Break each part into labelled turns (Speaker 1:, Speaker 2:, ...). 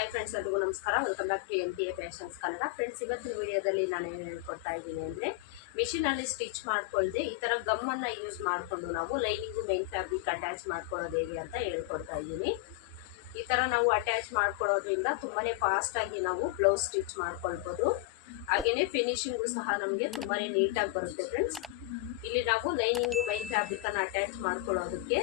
Speaker 1: Hi friends ಎಲ್ರಿಗೂ ನಮಸ್ಕಾರ. Welcome back to N T A fashions Kannada friends ಇವತ್ತಿನ ವಿಡಿಯೋದಲ್ಲಿ ನಾನು ಏನು ಹೇಳ್ಕೊಡ್ತಾ ಇದ್ದೀನಿ ಅಂದರೆ ಮಿಷಿನಲ್ಲಿ ಸ್ಟಿಚ್ ಮಾಡ್ಕೊಳ್ದೆ, ಈ ಥರ ಗಮ್ಮನ್ನು ಯೂಸ್ ಮಾಡಿಕೊಂಡು ನಾವು ಲೈನಿಂಗು ಮೈನ್ ಫ್ಯಾಬ್ರಿಕ್ ಅಟ್ಯಾಚ್ ಮಾಡ್ಕೊಳ್ಳೋದು ಹೇಗೆ ಅಂತ ಹೇಳ್ಕೊಡ್ತಾ ಇದ್ದೀನಿ. ಈ ಥರ ನಾವು ಅಟ್ಯಾಚ್ ಮಾಡ್ಕೊಳ್ಳೋದ್ರಿಂದ ತುಂಬಾ ಫಾಸ್ಟಾಗಿ ನಾವು ಬ್ಲೌಸ್ ಸ್ಟಿಚ್ ಮಾಡ್ಕೊಳ್ಬೋದು. ಹಾಗೆಯೇ ಫಿನಿಷಿಂಗು ಸಹ ನಮಗೆ ತುಂಬಾ ನೀಟಾಗಿ ಬರುತ್ತೆ ಫ್ರೆಂಡ್ಸ್ ಇಲ್ಲಿ ನಾವು ಲೈನಿಂಗು ಮೈನ್ ಫ್ಯಾಬ್ರಿಕನ್ನು ಅಟ್ಯಾಚ್ ಮಾಡ್ಕೊಳ್ಳೋದಕ್ಕೆ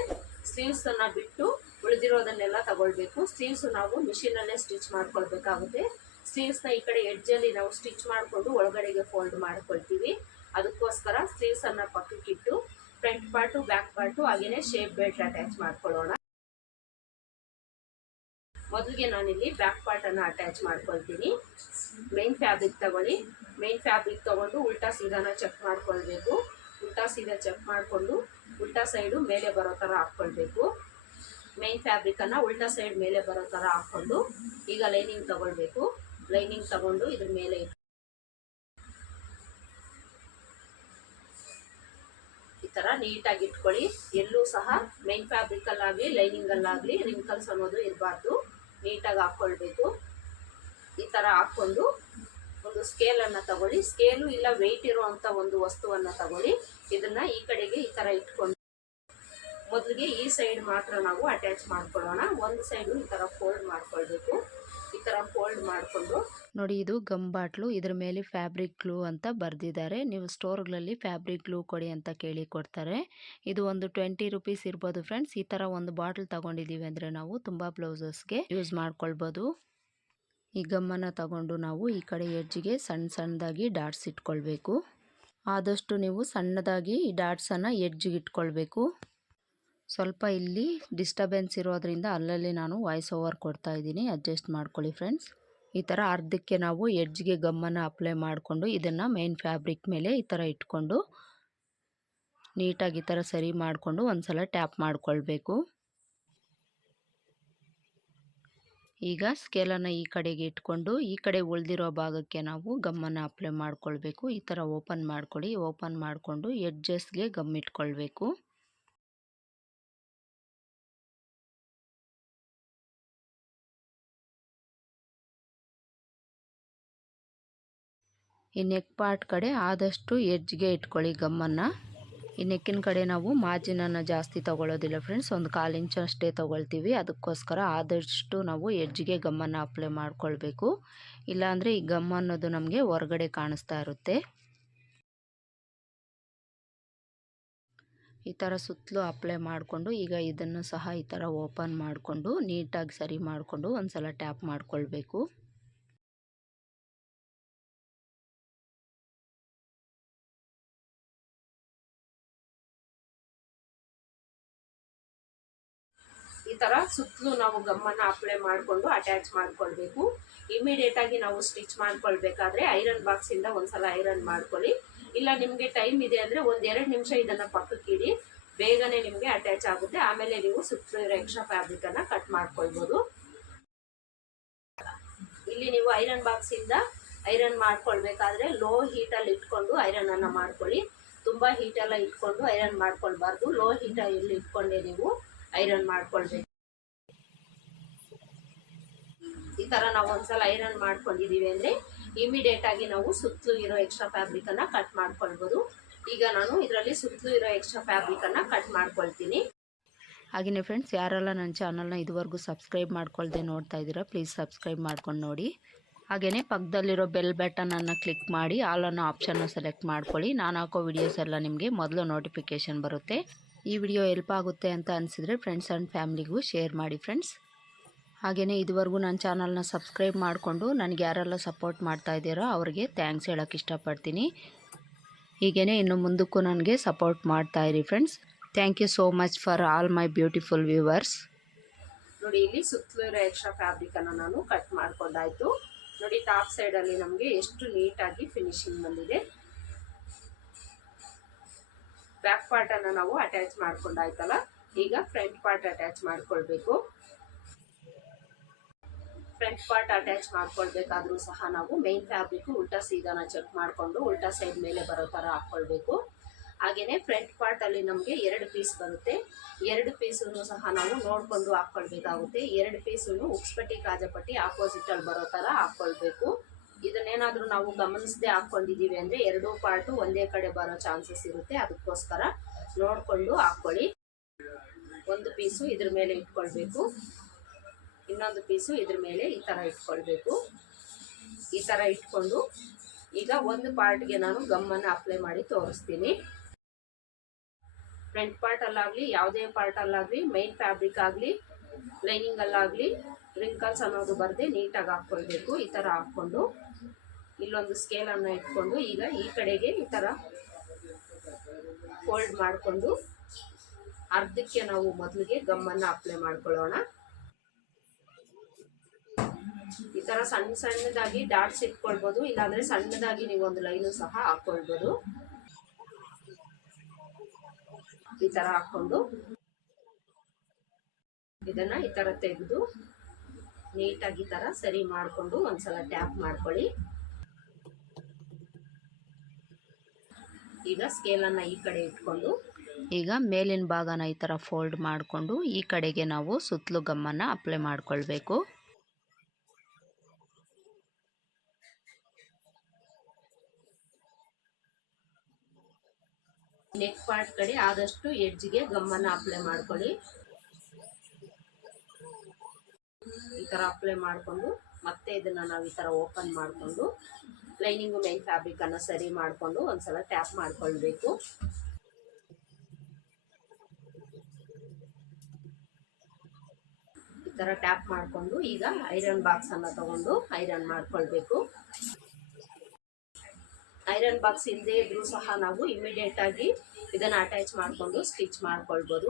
Speaker 1: ಸ್ಲೀವ್ಸನ್ನು ಬಿಟ್ಟು ಉಳಿದಿರೋದನ್ನೆಲ್ಲ ತಗೊಳ್ಬೇಕು. ಸ್ಲೀವ್ಸ್ ನಾವು ಮಿಷಿನಲ್ಲೇ ಸ್ಟಿಚ್ ಮಾಡ್ಕೊಳ್ಬೇಕಾಗುತ್ತೆ. ಸ್ಲೀವ್ಸ್ನ ಈ ಕಡೆ ಎಡ್ಜಲ್ಲಿ ನಾವು ಸ್ಟಿಚ್ ಮಾಡಿಕೊಂಡು ಒಳಗಡೆಗೆ ಫೋಲ್ಡ್ ಮಾಡ್ಕೊಳ್ತೀವಿ. ಅದಕ್ಕೋಸ್ಕರ ಸ್ಲೀವ್ಸನ್ನು ಪಕ್ಕಕ್ಕಿಟ್ಟು ಫ್ರಂಟ್ ಪಾರ್ಟು ಬ್ಯಾಕ್ ಪಾರ್ಟು ಹಾಗೆಯೇ ಶೇಪ್ ಬೆಲ್ಟ್ ಅಟ್ಯಾಚ್ ಮಾಡ್ಕೊಳ್ಳೋಣ. ಮೊದಲಿಗೆ ನಾನಿಲ್ಲಿ ಬ್ಯಾಕ್ ಪಾರ್ಟನ್ನು ಅಟ್ಯಾಚ್ ಮಾಡ್ಕೊಳ್ತೀನಿ. ಮೈನ್ ಫ್ಯಾಬ್ರಿಕ್ ತಗೊಳ್ಳಿ. ಮೈನ್ ಫ್ಯಾಬ್ರಿಕ್ ತಗೊಂಡು ಉಲ್ಟಾ ಸೀದಾನ ಚೆಕ್ ಮಾಡ್ಕೊಳ್ಬೇಕು. ಉಲ್ಟಾ ಸೀದಾ ಚೆಕ್ ಮಾಡಿಕೊಂಡು ಉಲ್ಟಾ ಸೈಡು ಮೇಲೆ ಬರೋ ಥರ ಹಾಕ್ಕೊಳ್ಬೇಕು. ಮೈನ್ ಫ್ಯಾಬ್ರಿಕನ್ನು ಉಲ್ಟಾ ಸೈಡ್ ಮೇಲೆ ಬರೋ ಥರ ಹಾಕ್ಕೊಂಡು ಈಗ ಲೈನಿಂಗ್ ತಗೊಳ್ಬೇಕು. ಲೈನಿಂಗ್ ತಗೊಂಡು ಇದ್ರ ಮೇಲೆ ಈ ಥರ ನೀಟಾಗಿ ಇಟ್ಕೊಳ್ಳಿ ಎಲ್ಲೂ ಸಹ ಮೈನ್ ಫ್ಯಾಬ್ರಿಕಲ್ಲಾಗಲಿ ಲೈನಿಂಗಲ್ಲಾಗಲಿ ರಿಂಕಲ್ಸ್ ಅನ್ನೋದು ಇರಬಾರ್ದು. ನೀಟಾಗಿ ಹಾಕ್ಕೊಳ್ಬೇಕು. ಈ ಥರ ಹಾಕ್ಕೊಂಡು ಒಂದು ಸ್ಕೇಲನ್ನು ತಗೊಳ್ಳಿ. ಸ್ಕೇಲು ಇಲ್ಲ ವೆಯ್ಟ್ ಇರುವಂಥ ಒಂದು ವಸ್ತುವನ್ನು ತಗೊಳ್ಳಿ. ಇದನ್ನು ಈ ಕಡೆಗೆ ಈ ಥರ ಇಟ್ಕೊಂಡು ಮೊದಲಿಗೆ ಈ ಸೈಡ್ ಮಾತ್ರ ನಾವು ಅಟ್ಯಾಚ್ ಮಾಡ್ಕೊಳ್ಳೋಣ. ಒಂದು ಸೈಡು ಈ ಥರ ಫೋಲ್ಡ್ ಮಾಡ್ಕೊಳ್ಬೇಕು. ಈ ಥರ ಫೋಲ್ಡ್ ಮಾಡಿಕೊಂಡು.
Speaker 2: ನೋಡಿ, ಇದು ಗಮ್ ಬಾಟ್ಲು ಇದ್ರ ಮೇಲೆ ಫ್ಯಾಬ್ರಿಕ್ ಗ್ಲೂ ಅಂತ ಬರೆದಿದ್ದಾರೆ. ನೀವು ಸ್ಟೋರ್ಗಳಲ್ಲಿ ಫ್ಯಾಬ್ರಿಕ್ ಗ್ಲೂ ಕೊಡಿ ಅಂತ ಕೇಳಿ ಕೊಡ್ತಾರೆ. ಇದು ಒಂದು ಟ್ವೆಂಟಿ ರುಪೀಸ್ ಇರ್ಬೋದು ಫ್ರೆಂಡ್ಸ್ ಈ ಥರ ಒಂದು ಬಾಟ್ಲ್ ತಗೊಂಡಿದ್ದೀವಿ ಅಂದರೆ ನಾವು ತುಂಬ ಬ್ಲೌಸಸ್ಗೆ ಯೂಸ್ ಮಾಡ್ಕೊಳ್ಬೋದು. ಈ ಗಮ್ಮನ್ನು ತಗೊಂಡು ನಾವು ಈ ಕಡೆ ಎಡ್ಜಿಗೆ ಸಣ್ಣ ಸಣ್ಣದಾಗಿ ಡಾಟ್ಸ್ ಇಟ್ಕೊಳ್ಬೇಕು. ಆದಷ್ಟು ನೀವು ಸಣ್ಣದಾಗಿ ಈ ಡಾಟ್ಸನ್ನು ಎಡ್ಜಿಗೆ ಇಟ್ಕೊಳ್ಬೇಕು. ಸ್ವಲ್ಪ ಇಲ್ಲಿ ಡಿಸ್ಟರ್ಬೆನ್ಸ್ ಇರೋದ್ರಿಂದ ಅಲ್ಲಲ್ಲಿ ನಾನು ವಾಯ್ಸ್ ಓವರ್ ಕೊಡ್ತಾ ಇದ್ದೀನಿ. ಅಡ್ಜಸ್ಟ್ ಮಾಡ್ಕೊಳ್ಳಿ ಫ್ರೆಂಡ್ಸ್ ಈ ಥರ ಅರ್ಧಕ್ಕೆ ನಾವು ಎಡ್ಜ್ಗೆ ಗಮ್ಮನ್ನು ಅಪ್ಲೈ ಮಾಡಿಕೊಂಡು ಇದನ್ನು ಮೈನ್ ಫ್ಯಾಬ್ರಿಕ್ ಮೇಲೆ ಈ ಥರ ಇಟ್ಕೊಂಡು ನೀಟಾಗಿ ಈ ಥರ ಸರಿ ಮಾಡಿಕೊಂಡು ಒಂದು ಸಲ ಟ್ಯಾಪ್ ಮಾಡಿಕೊಳ್ಬೇಕು. ಈಗ ಸ್ಕೇಲನ್ನು ಈ ಕಡೆಗೆ ಇಟ್ಕೊಂಡು ಈ ಕಡೆ ಉಳಿದಿರೋ ಭಾಗಕ್ಕೆ ನಾವು ಗಮ್ಮನ್ನು ಅಪ್ಲೈ ಮಾಡಿಕೊಳ್ಬೇಕು. ಈ ಥರ ಓಪನ್ ಮಾಡ್ಕೊಳ್ಳಿ. ಓಪನ್ ಮಾಡಿಕೊಂಡು ಎಡ್ಜಸ್ಗೆ ಗಮ್ ಇಟ್ಕೊಳ್ಬೇಕು ಈ ನೆಕ್ ಪಾರ್ಟ್ ಕಡೆ ಆದಷ್ಟು ಎಜ್ಗೆ ಇಟ್ಕೊಳ್ಳಿ ಗಮ್ಮನ್ನು. ಈ ನೆಕ್ಕಿನ ಕಡೆ ನಾವು ಮಾರ್ಜಿನನ್ನು ಜಾಸ್ತಿ ತೊಗೊಳ್ಳೋದಿಲ್ಲ ಫ್ರೆಂಡ್ಸ್ ಒಂದು ಕಾಲು ಇಂಚು ಅಷ್ಟೇ ತೊಗೊಳ್ತೀವಿ. ಅದಕ್ಕೋಸ್ಕರ ಆದಷ್ಟು ನಾವು ಎಡ್ಜ್ಗೆ ಗಮ್ಮನ್ನು ಅಪ್ಲೈ ಮಾಡ್ಕೊಳ್ಬೇಕು. ಇಲ್ಲಾಂದರೆ ಈ ಗಮ್ ಅನ್ನೋದು ನಮಗೆ ಹೊರಗಡೆ ಕಾಣಿಸ್ತಾ ಇರುತ್ತೆ. ಈ ಥರ ಸುತ್ತಲೂ ಅಪ್ಲೈ ಮಾಡಿಕೊಂಡು ಈಗ ಇದನ್ನು ಸಹ ಈ ಥರ ಓಪನ್ ಮಾಡಿಕೊಂಡು ನೀಟಾಗಿ ಸರಿ ಮಾಡಿಕೊಂಡು ಒಂದು ಸಲ ಟ್ಯಾಪ್ ಮಾಡಿಕೊಳ್ಬೇಕು.
Speaker 1: ಥರ ಸುತ್ತಲೂ ನಾವು ಗಮ್ಮನ್ನು ಅಪ್ಲೈ ಮಾಡಿಕೊಂಡು ಅಟ್ಯಾಚ್ ಮಾಡಿಕೊಳ್ಬೇಕು. ಇಮಿಡಿಯೇಟ್ ಆಗಿ ನಾವು ಸ್ಟಿಚ್ ಮಾಡ್ಕೊಳ್ಬೇಕಾದ್ರೆ ಐರನ್ ಬಾಕ್ಸಿಂದ ಒಂದ್ಸಲ ಐರನ್ ಮಾಡ್ಕೊಳ್ಳಿ. ಇಲ್ಲ ನಿಮಗೆ ಟೈಮ್ ಇದೆ ಅಂದರೆ ಒಂದೆರಡು ನಿಮಿಷ ಇದನ್ನು ಪಕ್ಕಕ್ಕಿಡಿ ಬೇಗನೆ ನಿಮಗೆ ಅಟ್ಯಾಚ್ ಆಗುತ್ತೆ. ಆಮೇಲೆ ನೀವು ಸುತ್ತಲೂ ಇರೋ ಎಕ್ಸ್ಟ್ರಾ ಫ್ಯಾಬ್ರಿಕನ್ನು ಕಟ್ ಮಾಡ್ಕೊಳ್ಬೋದು. ಇಲ್ಲಿ ನೀವು ಐರನ್ ಬಾಕ್ಸಿಂದ ಐರನ್ ಮಾಡ್ಕೊಳ್ಬೇಕಾದ್ರೆ ಲೋ ಹೀಟಲ್ಲಿ ಇಟ್ಕೊಂಡು ಐರನನ್ನು ಮಾಡ್ಕೊಳ್ಳಿ. ತುಂಬ ಹೀಟೆಲ್ಲ ಇಟ್ಕೊಂಡು ಐರನ್ ಮಾಡ್ಕೊಳ್ಬಾರ್ದು. ಲೋ ಹೀಟಲ್ಲಿ ಇಟ್ಕೊಂಡೆ ನೀವು ಐರನ್ ಮಾಡ್ಕೊಳ್ಬೇಕು ಈ ಥರ ನಾವು ಒಂದ್ಸಲ ಐರನ್ ಮಾಡ್ಕೊಂಡಿದ್ದೀವಿ ಅಂದರೆ ಇಮಿಡಿಯೇಟ್ ಆಗಿ ನಾವು ಸುತ್ತಲೂ ಇರೋ ಎಕ್ಸ್ಟ್ರಾ ಫ್ಯಾಬ್ರಿಕನ್ನು ಕಟ್ ಮಾಡ್ಕೊಳ್ಬೋದು. ಈಗ ನಾನು ಇದರಲ್ಲಿ ಸುತ್ತಲೂ ಇರೋ ಎಕ್ಸ್ಟ್ರಾ ಫ್ಯಾಬ್ರಿಕನ್ನು ಕಟ್ ಮಾಡ್ಕೊಳ್ತೀನಿ.
Speaker 2: ಹಾಗೆಯೇ ಫ್ರೆಂಡ್ಸ್ ಯಾರೆಲ್ಲ ನನ್ನ ಚಾನಲ್ನ ಇದುವರೆಗೂ ಸಬ್ಸ್ಕ್ರೈಬ್ ಮಾಡ್ಕೊಳ್ದೆ ನೋಡ್ತಾ ಇದ್ದೀರಾ ಪ್ಲೀಸ್ ಸಬ್ಸ್ಕ್ರೈಬ್ ಮಾಡ್ಕೊಂಡು ನೋಡಿ. ಹಾಗೆಯೇ ಪಕ್ಕದಲ್ಲಿರೋ ಬೆಲ್ ಬಟನನ್ನು ಕ್ಲಿಕ್ ಮಾಡಿ ಆಲ್ ಅನ್ನೋ ಆಪ್ಷನ್ನ ಸೆಲೆಕ್ಟ್ ಮಾಡ್ಕೊಳ್ಳಿ. ನಾನು ಹಾಕೋ ವಿಡಿಯೋಸ್ ಎಲ್ಲ ನಿಮಗೆ ಮೊದಲು ನೋಟಿಫಿಕೇಷನ್ ಬರುತ್ತೆ. ಈ ವಿಡಿಯೋ ಹೆಲ್ಪ್ ಆಗುತ್ತೆ ಅಂತ ಅನಿಸಿದರೆ ಫ್ರೆಂಡ್ಸ್ ಆ್ಯಂಡ್ ಫ್ಯಾಮ್ಲಿಗೂ ಶೇರ್ ಮಾಡಿ ಫ್ರೆಂಡ್ಸ್ ಹಾಗೆಯೇ ಇದುವರೆಗೂ ನನ್ನ ಚಾನಲ್ನ ಸಬ್ಸ್ಕ್ರೈಬ್ ಮಾಡಿಕೊಂಡು ನನಗೆ ಯಾರೆಲ್ಲ ಸಪೋರ್ಟ್ ಮಾಡ್ತಾ ಇದ್ದೀರೋ ಅವರಿಗೆ ಥ್ಯಾಂಕ್ಸ್ ಹೇಳೋಕ್ಕೆ ಇಷ್ಟಪಡ್ತೀನಿ. ಹೀಗೇ ಇನ್ನು ಮುಂದಕ್ಕೂ ನನಗೆ ಸಪೋರ್ಟ್ ಮಾಡ್ತಾ ಇರಿ friends. Thank you so much for all my beautiful viewers.
Speaker 1: ನೋಡಿ, ಇಲ್ಲಿ ಸುತ್ತಲೂ ಇರೋ ಎಕ್ಸ್ಟ್ರಾ ಫ್ಯಾಬ್ರಿಕನ್ನು ನಾನು ಕಟ್ ಮಾಡ್ಕೊಂಡಾಯಿತು. ನೋಡಿ ಟಾಪ್ ಸೈಡಲ್ಲಿ ನಮಗೆ ಎಷ್ಟು ನೀಟಾಗಿ ಫಿನಿಶಿಂಗ್ ಬಂದಿದೆ. ಬ್ಯಾಕ್ ಪಾರ್ಟನ್ನು ನಾವು ಅಟ್ಯಾಚ್ ಮಾಡ್ಕೊಂಡಾಯ್ತಲ್ಲ, ಈಗ ಫ್ರಂಟ್ ಪಾರ್ಟ್ ಅಟ್ಯಾಚ್ ಮಾಡ್ಕೊಳ್ಬೇಕು. ಫ್ರಂಟ್ ಪಾರ್ಟ್ ಅಟ್ಯಾಚ್ ಮಾಡ್ಕೊಳ್ಬೇಕಾದ್ರೂ ಸಹ ನಾವು ಮೈನ್ ಫ್ಯಾಬ್ರಿಕ್ ಉಲ್ಟಾ ಸೀದಾನ ಚೆಕ್ ಮಾಡಿಕೊಂಡು ಉಲ್ಟಾ ಸೈಡ್ ಮೇಲೆ ಬರೋ ಥರ ಹಾಕ್ಕೊಳ್ಬೇಕು. ಹಾಗೆಯೇ ಫ್ರಂಟ್ ಪಾರ್ಟ್ ಅಲ್ಲಿ ನಮಗೆ ಎರಡು ಪೀಸ್ ಬರುತ್ತೆ. ಎರಡು ಪೀಸನ್ನು ಸಹ ನಾವು ನೋಡ್ಕೊಂಡು ಹಾಕ್ಕೊಳ್ಬೇಕಾಗುತ್ತೆ. ಎರಡು ಪೀಸನ್ನು ಉಕ್ಸ್ಪಟ್ಟಿ ಕಾಜಪಟ್ಟಿ ಆಪೋಸಿಟ್ ಅಲ್ಲಿ ಬರೋ ಥರ ಹಾಕ್ಕೊಳ್ಬೇಕು. ಇದನ್ನೇನಾದರೂ ನಾವು ಗಮನಿಸದೆ ಹಾಕೊಂಡಿದೀವಿ ಅಂದ್ರೆ ಎರಡೂ ಪಾರ್ಟು ಒಂದೇ ಕಡೆ ಬರೋ ಚಾನ್ಸಸ್ ಇರುತ್ತೆ. ಅದಕ್ಕೋಸ್ಕರ ನೋಡ್ಕೊಂಡು ಹಾಕೊಳ್ಳಿ ಒಂದು ಪೀಸು ಇದ್ರ ಮೇಲೆ ಇಟ್ಕೊಳ್ಬೇಕು. ಇನ್ನೊಂದು ಪೀಸು ಇದ್ರ ಮೇಲೆ ಈ ಥರ ಇಟ್ಕೊಳ್ಬೇಕು. ಈ ಥರ ಇಟ್ಕೊಂಡು ಈಗ ಒಂದು ಪಾರ್ಟ್ಗೆ ನಾನು ಗಮ್ಮನ್ನು ಅಪ್ಲೈ ಮಾಡಿ ತೋರಿಸ್ತೀನಿ. ಫ್ರಂಟ್ ಪಾರ್ಟಲ್ಲಾಗಲಿ ಯಾವುದೇ ಪಾರ್ಟಲ್ಲಾಗಲಿ ಮೈನ್ ಫ್ಯಾಬ್ರಿಕ್ ಆಗಲಿ ಲೈನಿಂಗಲ್ಲಾಗಲಿ ರಿಂಕಲ್ಸ್ ಅನ್ನೋದು ಬರದೆ ನೀಟಾಗಿ ಹಾಕ್ಕೊಳ್ಬೇಕು. ಈ ಥರ ಹಾಕ್ಕೊಂಡು ಇಲ್ಲೊಂದು ಸ್ಕೇಲನ್ನು ಇಟ್ಕೊಂಡು ಈಗ ಈ ಕಡೆಗೆ ಈ ಥರ ಫೋಲ್ಡ್ ಮಾಡಿಕೊಂಡು ಅರ್ಧಕ್ಕೆ ನಾವು ಮೊದಲಿಗೆ ಗಮ್ಮನ್ನು ಅಪ್ಲೈ ಮಾಡ್ಕೊಳ್ಳೋಣ. ಈ ತರ ಸಣ್ಣ ಸಣ್ಣದಾಗಿ ಡಾಟ್ಸ್ ಇಟ್ಕೊಳ್ಬೋದು, ಇಲ್ಲಾಂದ್ರೆ ಸಣ್ಣದಾಗಿ ನೀವು ಒಂದು ಲೈನು ಸಹ ಹಾಕ್ಕೊಳ್ಬೋದು ಈ ತರ ಹಾಕೊಂಡು ಇದನ್ನ ಈ ತರ ತೆಗೆದು ನೀಟಾಗಿ ಈ ತರ ಸರಿ ಮಾಡಿಕೊಂಡು ಒಂದ್ಸಲ ಟ್ಯಾಪ್ ಮಾಡ್ಕೊಳ್ಳಿ. ಈಗ ಸ್ಕೇಲನ್ನು ಈ ಕಡೆ ಇಟ್ಕೊಂಡು
Speaker 2: ಈಗ ಮೇಲಿನ ಭಾಗನ ಈ ಥರ ಫೋಲ್ಡ್ ಮಾಡಿಕೊಂಡು ಈ ಕಡೆಗೆ ನಾವು ಸುತ್ತಲೂ ಗಮ್ಮನ್ನು ಅಪ್ಲೈ ಮಾಡ್ಕೊಳ್ಬೇಕು.
Speaker 1: ನೆಕ್ ಪಾರ್ಟ್ ಕಡೆ ಆದಷ್ಟು ಎಡ್ಜ್ಗೆ ಗಮ್ಮನ್ನು ಅಪ್ಲೈ ಮಾಡ್ಕೊಳ್ಳಿ. ಈ ಥರ ಅಪ್ಲೈ ಮಾಡಿಕೊಂಡು ಮತ್ತೆ ಇದನ್ನು ನಾವು ಈ ಥರ ಓಪನ್ ಮಾಡಿಕೊಂಡು ಲೈನಿಂಗು ಮೈನ್ ಫ್ಯಾಬ್ರಿಕನ್ನು ಸರಿ ಮಾಡಿಕೊಂಡು ಒಂದ್ಸಲ ಟ್ಯಾಪ್ ಮಾಡ್ಕೊಳ್ಬೇಕು. ಈ ಥರ ಟ್ಯಾಪ್ ಮಾಡಿಕೊಂಡು ಈಗ ಐರನ್ ಬಾಕ್ಸನ್ನು ತಗೊಂಡು ಐರನ್ ಮಾಡ್ಕೊಳ್ಬೇಕು. ಐರನ್ ಬಾಕ್ಸ್ ಇಲ್ಲದೆ ಇದ್ರೂ ಸಹ ನಾವು ಇಮಿಡಿಯೇಟ್ ಆಗಿ ಇದನ್ನ ಅಟ್ಯಾಚ್ ಮಾಡಿಕೊಂಡು ಸ್ಟಿಚ್ ಮಾಡ್ಕೊಳ್ಬೋದು.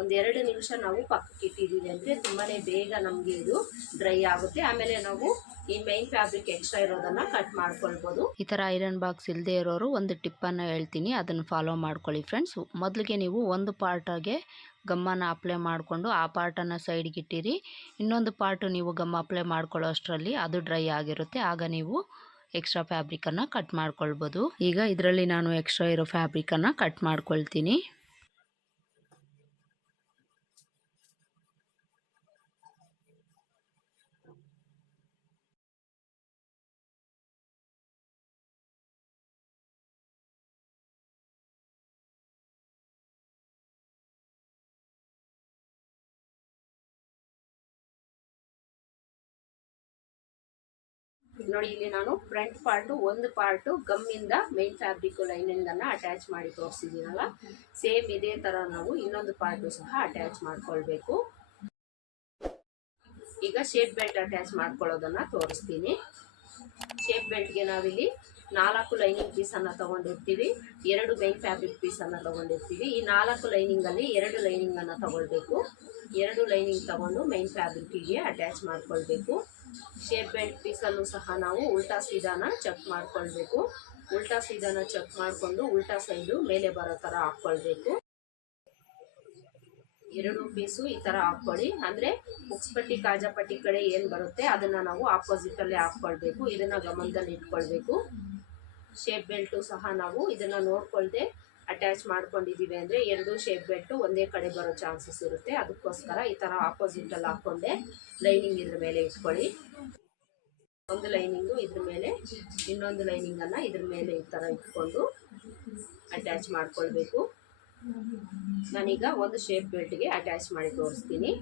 Speaker 1: ಒಂದೆರಡು ನಿಮಿಷ ನಾವು ಪಕ್ಕಕ್ಕೆ ಇಟ್ಟಿದ್ದೀವಿ ಅಂದರೆ ತುಂಬಾ ಬೇಗ ನಮಗೆ ಇದು ಡ್ರೈ ಆಗುತ್ತೆ. ಆಮೇಲೆ ನಾವು ಈ ಮೈನ್ ಫ್ಯಾಬ್ರಿಕ್ ಎಕ್ಸ್ಟ್ರಾ ಇರೋದನ್ನ ಕಟ್ ಮಾಡ್ಕೊಳ್ಬೋದು.
Speaker 2: ಈ ಥರ ಐರನ್ ಬಾಕ್ಸ್ ಇಲ್ಲದೆ ಇರೋರು ಒಂದು ಟಿಪ್ಪನ್ನು ಹೇಳ್ತೀನಿ. ಅದನ್ನು ಫಾಲೋ ಮಾಡ್ಕೊಳ್ಳಿ ಫ್ರೆಂಡ್ಸ್ ಮೊದಲಿಗೆ ನೀವು ಒಂದು ಪಾರ್ಟಾಗೆ ಗಮ್ಮನ ಅಪ್ಲೈ ಮಾಡಿಕೊಂಡು ಆ ಪಾರ್ಟನ್ನು ಸೈಡ್ಗೆ ಇಟ್ಟಿರಿ. ಇನ್ನೊಂದು ಪಾರ್ಟು ನೀವು ಗಮ್ಮ ಅಪ್ಲೈ ಮಾಡ್ಕೊಳ್ಳೋ ಅಷ್ಟರಲ್ಲಿ ಅದು ಡ್ರೈ ಆಗಿರುತ್ತೆ. ಆಗ ನೀವು ಎಕ್ಸ್ಟ್ರಾ ಫ್ಯಾಬ್ರಿಕನ್ನು ಕಟ್ ಮಾಡ್ಕೊಳ್ಬೋದು. ಈಗ ಇದರಲ್ಲಿ ನಾನು ಎಕ್ಸ್ಟ್ರಾ ಇರೋ ಫ್ಯಾಬ್ರಿಕನ್ನು ಕಟ್ ಮಾಡ್ಕೊಳ್ತೀನಿ.
Speaker 1: ನೋಡಿ, ಇಲ್ಲಿ ನಾನು ಫ್ರಂಟ್ ಪಾರ್ಟು ಒಂದು ಪಾರ್ಟು ಗಮ್ಮಿಂದ ಮೇನ್ ಫ್ಯಾಬ್ರಿಕ್ ಲೈನಿಂಗ್ ಅನ್ನ ಅಟ್ಯಾಚ್ ಮಾಡಿ ತೋರಿಸಿದ್ದೀನಲ್ಲ? ಸೇಮ್ ಇದೇ ತರ ನಾವು ಇನ್ನೊಂದು ಪಾರ್ಟು ಸಹ ಅಟ್ಯಾಚ್ ಮಾಡ್ಕೊಳ್ಬೇಕು. ಈಗ ಶೇಪ್ ಬೆಲ್ಟ್ ಅಟ್ಯಾಚ್ ಮಾಡ್ಕೊಳ್ಳೋದನ್ನ ತೋರಿಸ್ತೀನಿ. ಶೇಪ್ ಬೆಲ್ಟ್ಗೆ ನಾವಿಲ್ಲಿ ನಾಲ್ಕು ಲೈನಿಂಗ್ ಪೀಸನ್ನು ತಗೊಂಡಿರ್ತೀವಿ, ಎರಡು ಮೇನ್ ಫ್ಯಾಬ್ರಿಕ್ ಪೀಸನ್ನು ತಗೊಂಡಿರ್ತೀವಿ. ಈ ನಾಲ್ಕು ಲೈನಿಂಗಲ್ಲಿ ಎರಡು ಲೈನಿಂಗನ್ನು ತಗೊಳ್ಬೇಕು. ಎರಡು ಲೈನಿಂಗ್ ತಗೊಂಡು ಮೈನ್ ಫ್ಯಾಬ್ರಿಕ್ಕಿಗೆ ಅಟ್ಯಾಚ್ ಮಾಡ್ಕೊಳ್ಬೇಕು. ಶೇಪ್ ಬೆಲ್ಟ್ ಪೀಸಲ್ಲೂ ಸಹ ನಾವು ಉಲ್ಟಾ ಸೀದಾನ ಚೆಕ್ ಮಾಡ್ಕೊಳ್ಬೇಕು. ಉಲ್ಟಾ ಸೀದಾನ ಚೆಕ್ ಮಾಡಿಕೊಂಡು ಉಲ್ಟಾ ಸೈಡು ಮೇಲೆ ಬರೋ ಥರ ಹಾಕ್ಕೊಳ್ಬೇಕು. ಎರಡು ಪೀಸು ಈ ಥರ ಹಾಕ್ಕೊಳ್ಳಿ. ಅಂದರೆ ಮುಕ್ಸ್ಪಟ್ಟಿ ಕಾಜಾಪಟ್ಟಿ ಕಡೆ ಏನು ಬರುತ್ತೆ ಅದನ್ನು ನಾವು ಆಪೋಸಿಟಲ್ಲೇ ಹಾಕ್ಕೊಳ್ಬೇಕು. ಇದನ್ನು ಗಮನದಲ್ಲಿ ಇಟ್ಕೊಳ್ಬೇಕು. ಶೇಪ್ ಬೆಲ್ಟು ಸಹ ನಾವು ಇದನ್ನು ನೋಡ್ಕೊಳ್ದೆ ಅಟ್ಯಾಚ್ ಮಾಡ್ಕೊಂಡಿದ್ದೀವಿ ಅಂದರೆ ಎರಡು ಶೇಪ್ ಬಿಟ್ಟು ಒಂದೇ ಕಡೆ ಬರೋ ಚಾನ್ಸಸ್ ಇರುತ್ತೆ. ಅದಕ್ಕೋಸ್ಕರ ಈ ಥರ ಆಪೋಸಿಟಲ್ಲಿ ಹಾಕ್ಕೊಂಡೆ ಲೈನಿಂಗ್ ಇದ್ರ ಮೇಲೆ ಇಟ್ಕೊಳ್ಳಿ. ಒಂದು ಲೈನಿಂಗು ಇದ್ರ ಮೇಲೆ, ಇನ್ನೊಂದು ಲೈನಿಂಗನ್ನು ಇದ್ರ ಮೇಲೆ ಈ ಥರ ಇಟ್ಕೊಂಡು ಅಟ್ಯಾಚ್ ಮಾಡ್ಕೊಳ್ಬೇಕು. ನಾನೀಗ ಒಂದು ಶೇಪ್ ಬೆಲ್ಟ್ಗೆ ಅಟ್ಯಾಚ್ ಮಾಡಿ ತೋರಿಸ್ತೀನಿ.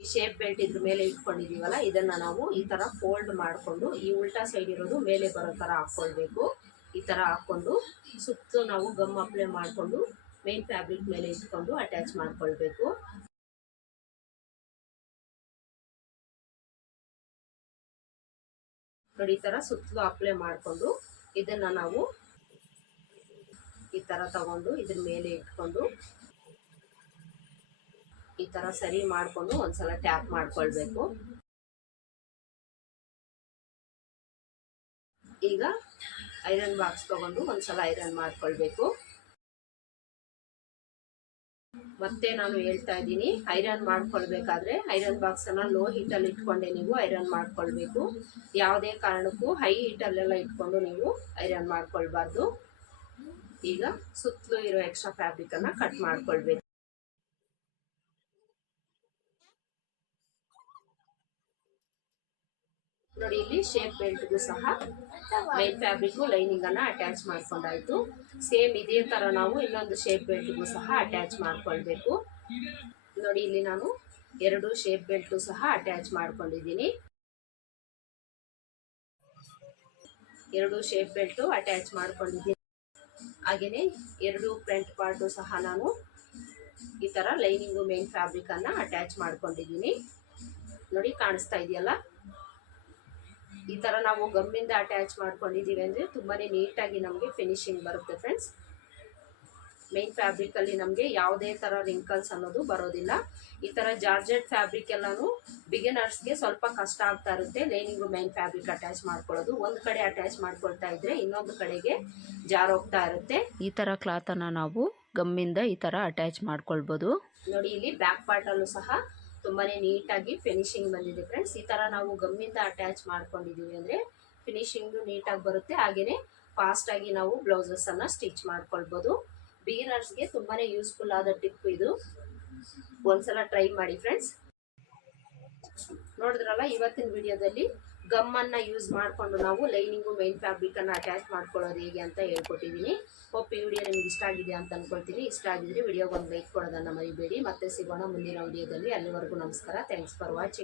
Speaker 1: ಈ ಶೇಪ್ ಬೆಲ್ಟ್ ಇದ್ರ ಮೇಲೆ ಇಟ್ಕೊಂಡಿದ್ದೀವಲ್ಲ, ಇದನ್ನು ನಾವು ಈ ಥರ ಫೋಲ್ಡ್ ಮಾಡಿಕೊಂಡು ಈ ಉಲ್ಟಾ ಸೈಡ್ ಇರೋದು ಮೇಲೆ ಬರೋ ಥರ ಹಾಕ್ಕೊಳ್ಬೇಕು ಈ ತರ ಹಾಕೊಂಡು ಸುತ್ತು ನಾವು ಗಮ್ ಅಪ್ಲೈ ಮಾಡಿಕೊಂಡು ಮೇನ್ ಫ್ಯಾಬ್ರಿಕ್ ಮೇಲೆ ಇಟ್ಕೊಂಡು ಅಟ್ಯಾಚ್ ಮಾಡ್ಕೊಳ್ಬೇಕು. ನೋಡಿ ಈ ತರ ಸುತ್ತಲೂ ಅಪ್ಲೈ ಮಾಡಿಕೊಂಡು ಇದನ್ನ ನಾವು ಈ ಥರ ತಗೊಂಡು ಇದ್ರ ಮೇಲೆ ಇಟ್ಕೊಂಡು ಈ ಥರ ಸರಿ ಮಾಡಿಕೊಂಡು ಒಂದ್ಸಲ ಟ್ಯಾಪ್ ಮಾಡ್ಕೊಳ್ಬೇಕು. ಈಗ ಐರನ್ ಬಾಕ್ಸ್ ತಗೊಂಡು ಒಂದ್ಸಲ ಐರನ್ ಮಾಡ್ಕೊಳ್ಬೇಕು. ಮತ್ತೆ ನಾನು ಹೇಳ್ತಾ ಇದ್ದೀನಿ, ಐರನ್ ಮಾಡ್ಕೊಳ್ಬೇಕಾದ್ರೆ ಐರನ್ ಬಾಕ್ಸನ್ನು ಲೋ ಹೀಟಲ್ಲಿ ಇಟ್ಕೊಂಡೆ ನೀವು ಐರನ್ ಮಾಡ್ಕೊಳ್ಬೇಕು. ಯಾವುದೇ ಕಾರಣಕ್ಕೂ ಹೈ ಹೀಟಲ್ಲೆಲ್ಲ ಇಟ್ಕೊಂಡು ನೀವು ಐರನ್ ಮಾಡ್ಕೊಳ್ಬಾರ್ದು. ಈಗ ಸುತ್ತಲೂ ಇರೋ ಎಕ್ಸ್ಟ್ರಾ ಫ್ಯಾಬ್ರಿಕನ್ನು ಕಟ್ ಮಾಡ್ಕೊಳ್ಬೇಕು. ನೋಡಿ, ಇಲ್ಲಿ ಶೇಪ್ ಬೆಲ್ಟ್ಗೂ ಸಹ ಮೇನ್ ಲೈನಿಂಗ್ ಅನ್ನ ಅಟ್ಯಾಚ್ ಮಾಡ್ಕೊಂಡಾಯ್ತು. ಸೇಮ್ ಇದೇ ತರ ನಾವು ಇನ್ನೊಂದು ಶೇಪ್ ಬೆಲ್ಟ್ಗೂ ಸಹ ಅಟ್ಯಾಚ್ ಮಾಡ್ಕೊಳ್ಬೇಕು. ನೋಡಿ, ಇಲ್ಲಿ ನಾನು ಎರಡು ಶೇಪ್ ಬೆಲ್ಟು ಸಹ ಅಟ್ಯಾಚ್ ಮಾಡ್ಕೊಂಡಿದ್ದೀನಿ. ಎರಡು ಶೇಪ್ ಬೆಲ್ಟು ಅಟ್ಯಾಚ್ ಮಾಡ್ಕೊಂಡಿದ್ದೀನಿ. ಹಾಗೆಯೇ ಎರಡು ಫ್ರಂಟ್ ಪಾರ್ಟು ಸಹ ನಾನು ಈ ಥರ ಲೈನಿಂಗು ಮೇನ್ ಫ್ಯಾಬ್ರಿಕನ್ನು ಅಟ್ಯಾಚ್ ಮಾಡ್ಕೊಂಡಿದ್ದೀನಿ. ನೋಡಿ, ಕಾಣಿಸ್ತಾ ಇದೆಯಲ್ಲ? ಈ ಥರ ನಾವು ಗಮ್ಮಿಂದ ಅಟ್ಯಾಚ್ ಮಾಡ್ಕೊಂಡಿದ್ದೀವಿ ಅಂದರೆ ತುಂಬಾ ನೀಟಾಗಿ ನಮಗೆ ಫಿನಿಶಿಂಗ್ ಬರುತ್ತೆ ಫ್ರೆಂಡ್ಸ್ ಮೇನ್ ಫ್ಯಾಬ್ರಿಕಲ್ಲಿ ನಮಗೆ ಯಾವುದೇ ಥರ ರಿಂಕಲ್ಸ್ ಅನ್ನೋದು ಬರೋದಿಲ್ಲ. ಈ ಥರ ಜಾರ್ಜೆಟ್ ಫ್ಯಾಬ್ರಿಕ್ ಎಲ್ಲಾನು ಬಿಗಿನರ್ಸ್ಗೆ ಸ್ವಲ್ಪ ಕಷ್ಟ ಆಗ್ತಾ ಇರುತ್ತೆ. ಲೈನಿಂಗು ಮೇನ್ ಫ್ಯಾಬ್ರಿಕ್ ಅಟ್ಯಾಚ್ ಮಾಡ್ಕೊಳ್ಳೋದು. ಒಂದು ಕಡೆ ಅಟ್ಯಾಚ್ ಮಾಡ್ಕೊಳ್ತಾ ಇದ್ರೆ ಇನ್ನೊಂದು ಕಡೆಗೆ ಜಾರೋಗ್ತಾ ಇರುತ್ತೆ.
Speaker 2: ಈ ಥರ ಕ್ಲಾತನ್ನು ನಾವು ಗಮ್ಮಿಂದ ಈ ಥರ ಅಟ್ಯಾಚ್ ಮಾಡ್ಕೊಳ್ಬೋದು.
Speaker 1: ನೋಡಿ ಇಲ್ಲಿ ಬ್ಯಾಕ್ ಪಾರ್ಟಲ್ಲೂ ಸಹ ತುಂಬಾನೇ ನೀಟಾಗಿ ಫಿನಿಶಿಂಗ್ ಬಂದಿದೆ ಫ್ರೆಂಡ್ಸ್ ಈ ಥರ ನಾವು ಗಮ್ಮಿಂದ ಅಟ್ಯಾಚ್ ಮಾಡ್ಕೊಂಡಿದ್ದೀವಿ ಅಂದರೆ ಫಿನಿಶಿಂಗು ನೀಟಾಗಿ ಬರುತ್ತೆ. ಹಾಗೆಯೇ ಫಾಸ್ಟಾಗಿ ನಾವು ಬ್ಲೌಸಸನ್ನು ಸ್ಟಿಚ್ ಮಾಡ್ಕೊಳ್ಬೋದು. ಬಿಗಿನರ್ಸ್ಗೆ ತುಂಬಾ ಯೂಸ್ಫುಲ್ ಆದ ಟಿಪ್ ಇದು. ಒಂದ್ಸಲ ಟ್ರೈ ಮಾಡಿ ಫ್ರೆಂಡ್ಸ್ ನೋಡಿದ್ರಲ್ಲ ಇವತ್ತಿನ ವಿಡಿಯೋದಲ್ಲಿ ಗಮ್ಮನ್ನು ಯೂಸ್ ಮಾಡಿಕೊಂಡು ನಾವು ಲೈನಿಂಗು ಮೈನ್ ಫ್ಯಾಬ್ರಿಕನ್ನು ಅಟ್ಯಾಚ್ ಮಾಡ್ಕೊಳ್ಳೋದು ಹೇಗೆ ಅಂತ ಹೇಳ್ಕೊಟ್ಟಿದ್ದೀನಿ ಹೋಪ್ ಈ ವಿಡಿಯೋ ನಿಮ್ಗೆ ಇಷ್ಟ ಆಗಿದೆ ಅಂತ ಅನ್ಕೊಳ್ತೀನಿ. ಇಷ್ಟ ಆಗಿದ್ರೆ ವಿಡಿಯೋಗೆ ಒಂದು ಲೈಕ್ ಕೊಡೋದನ್ನ ಮರಿಬೇಡಿ. ಮತ್ತೆ ಸಿಗೋಣ ಮುಂದಿನ ವಿಡಿಯೋದಲ್ಲಿ ಅಲ್ಲಿವರೆಗೂ ನಮಸ್ಕಾರ. Thanks for watching